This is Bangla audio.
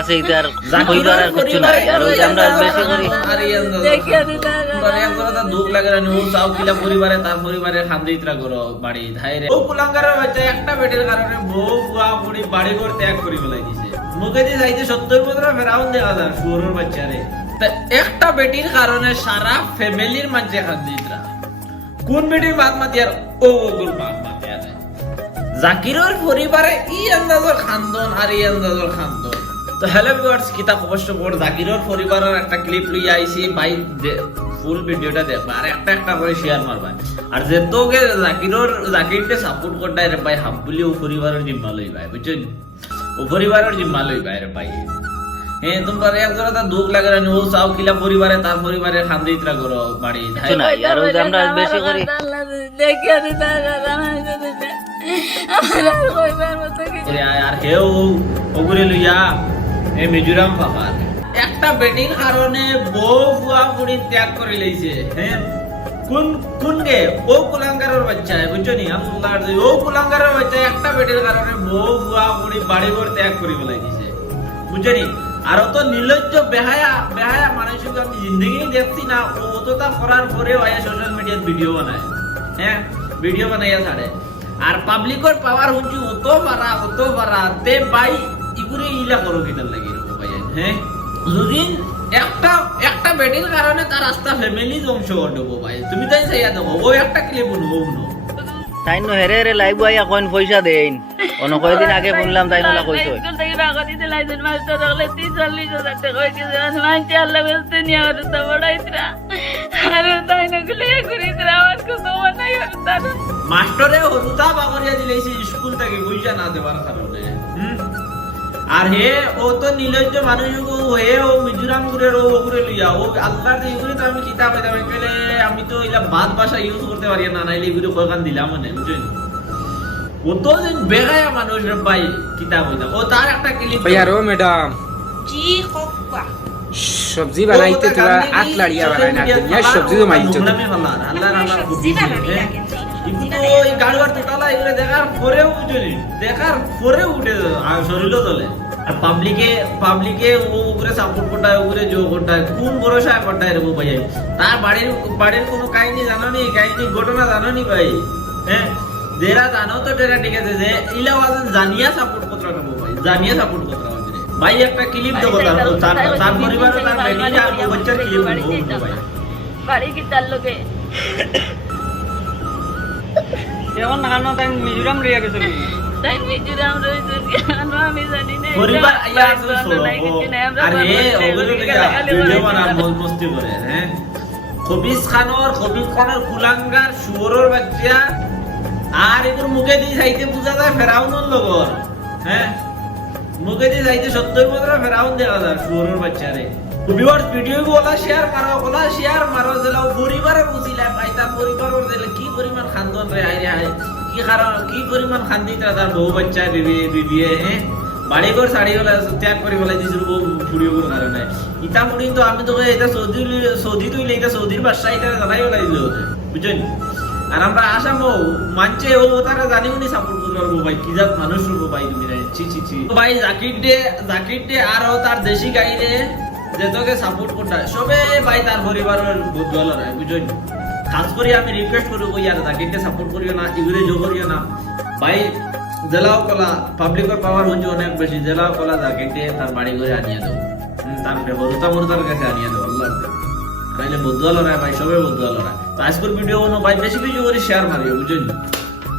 আছে ইতার কইবার আর কিছু নাই। আর ওই আমরা বেশি করি। আর এই আন্দাজ এক কথা দুঃখ লাগে না ও চাও কিলা পরিবারে তার পরিবারে খান্দিতরা করো বাড়ি ধাইরে। ও কুলাঙ্গারের বাচ্চা একটা বেটের কারণে বউ বুয়া বুড়ি বাড়ি ঘর ত্যাগ করি বলাই দিছে। মুখে দিয়ে যাইতে সত্তর বছর ফেরাউন দেখা যায় শুয়োরের বাচ্চারে একটা বেটির কারণে সারা ফ্যামিলির মাঝে খান্দিতরা কোন বেটির বাদ মাতি আর ও ওগুর বাদ মাতি আর জাকিরের পরিবারে ই আন্দাজর খান্দন আর ই আন্দাজর খান্দন। তো হ্যালো ভিউয়ার্স কিতাব অবশ্য বড় জাকিরের পরিবারের একটা ক্লিপ লই আইছি ভাই ফুল ভিডিওটা দেখবা। আর একটা একটা করে শেয়ার মারবা আর যেতকে জাকিরের জাকিরকে সাপোর্ট করতে রে ভাই হাবুলি ও পরিবারের জিম্মা লই ভাই বুঝছেন ও পরিবারের জিম্মা লই ভাই রে ভাই। হ্যাঁ তোমার এক জোড়া দুঃখ লাগে না ও চাও কিলা পরিবারে তার পরিবারে খান্দিতরা করো বাড়ি নাই আর ওই আমরা বেশি করি ওরে আয় আর হেও ওগুরে লইয়া এ মিজোরাম পাবার একটা বেটির কারণে বউ ফুয়া বুড়ি ত্যাগ করে লইছে হ্যাঁ কোন কোন গে ও কুলাঙ্গারের বাচ্চা, বুঝছ নি? আল্লাহ ও কুলাঙ্গারের বাচ্চা, একটা বেটির কারণে বউ ফুয়া বুড়ি বাড়ি ঘর ত্যাগ করে দিছে, বুঝছ নি? আর তো নির্লজ্জ বেহায়া বেহায়া মানুষকে আমি জিন্দগি দেখছি না অতটা করার পরেও আয়া সোশ্যাল মিডিয়াত ভিডিও বানায় হ্যাঁ ভিডিও বানাইয়া ছাড়ে। আর পাবলিকর পাওয়ার হচ্ছে অত পারা অত পারা তে ভাই ইগুরে ইলা করো কিনার লাগি? রকম ভাই হ্যাঁ? যদি একটা একটা কারণে তার রাস্তা ফ্যামিলি ধ্বংস করে দেবো ভাই। তুমি তাই চাইয়া দেবো ও একটা ক্লিপ উনো তাই নো হেরে হেরে লাইব আইয়া কোন পয়সা দেন অন কয়দিন আগে শুনলাম তাই নোলা কইছো মাস্টরে হলুদা বাগরিয়া দিলেছি স্কুল থেকে বুঝা না দেবার কারণে হুম? আর হে ও তো নিলজ্জ মানুষ হে ও মিজোরাম ঘুরে ও ঘুরে লইয়া ও আল্লাহ তো আমি কিতাব পাইতাম আমি তো এটা বাদ ভাষা ইউজ করতে পারি না নাইলে এগুলো কয়খান দিলাম মানে বুঝছেন? ও তো বেগায়া মানুষ রে ভাই কিতা কইতাম ও তার একটা ক্লিপ ভাই আর ও ম্যাডাম জি সবজি বানাইতে তোরা আট লাড়িয়া বানাই না ইয়া সবজি তো হ্যাঁ? দেখার পরে উঠে দেখার উঠে শরীরও চলে পাবলিকে পাবলিকে ও উপরে সাপোর্ট করতায় উপরে জো করতায় কোন ভরসা করতায় রে ভাই তার বাড়ির বাড়ির কোনো কাহিনী জানো নি? কাহিনী ঘটনা জানো নি ভাই? হ্যাঁ? যেরা জানো তো টেরা ঠিক আছে যে ইলা ওয়াজন জানিয়া সাপোর্ট করতে নেব ভাই। জানিয়া সাপোর্ট করতে ভাই। একটা ক্লিপ দেবো তার তার তার পরিবারে তার বেটি আর বাচ্চার ক্লিপ দেবো ভাই। বাড়ি কি তার লোকে এখন নাকানো তাই মিজোরাম লইয়া গেছিল তাই মিজোরাম রয়েছে কেন আমি জানি না। পরিবার আইয়া আমরা আমরা আর ওগুলো ভিডিও করে হ্যাঁ? খবিস খানর খবিস খানর কুলাঙ্গার শুয়োরের বাচ্চা। আর এগুলো মুখে দিয়ে যাইতে বুঝা যায় ফেরাউনের লগর হ্যাঁ? মুখে দিয়ে যাইতে সত্তর বছর ফেরাউন দেখা যায় শুয়োরের বাচ্চা ভিউয়ার্স ভিডিও গুলা শেয়ার মারো ওলা শেয়ার মারো দিলা পরিবারের উচিলা পাইতা পরিবারের দিলে কি পরিমাণ খান্দন রে আই আই কি কারণ? কি পরিমাণ খান্দি তার বউ বাচ্চা বিবি, বিবিয়ে হ্যাঁ বাড়ি ঘর শাড়ি হলে ত্যাগ করে দিয়েছিল বউ কোনো কারণে মুড়ি তো আমি এটা সৌদি সৌদি তুই এটা সৌদির এটা জানাই ফেলাই দিল আর আমরা আসাম মানছে ও তারা সাপোর্ট ভাই। কি জাত মানুষ রূপ ভাই তুমি ভাই জাকির ডে জাকির ডে তার দেশি যে তোকে সাপোর্ট করতে সবে ভাই তার পরিবারের বুঝছেন খাস করে আমি রিকোয়েস্ট করব ইয়ার জাকিরকে সাপোর্ট করিও না ইগুরে জো করিও না ভাই জেলাও কলা পাবলিকের পাওয়ার হচ্ছে অনেক বেশি জেলাও কলা জাকিরকে তার বাড়ি করে আনিয়ে দেবো তার হরুতা মরুতার কাছে আনিয়ে দেবো আল্লাহ নাইলে বদুয়া ভাই সবে বদুয়া লড়াই তো আজকের ভিডিও ভাই বেশি বেশি করে শেয়ার মারিও বুঝছেন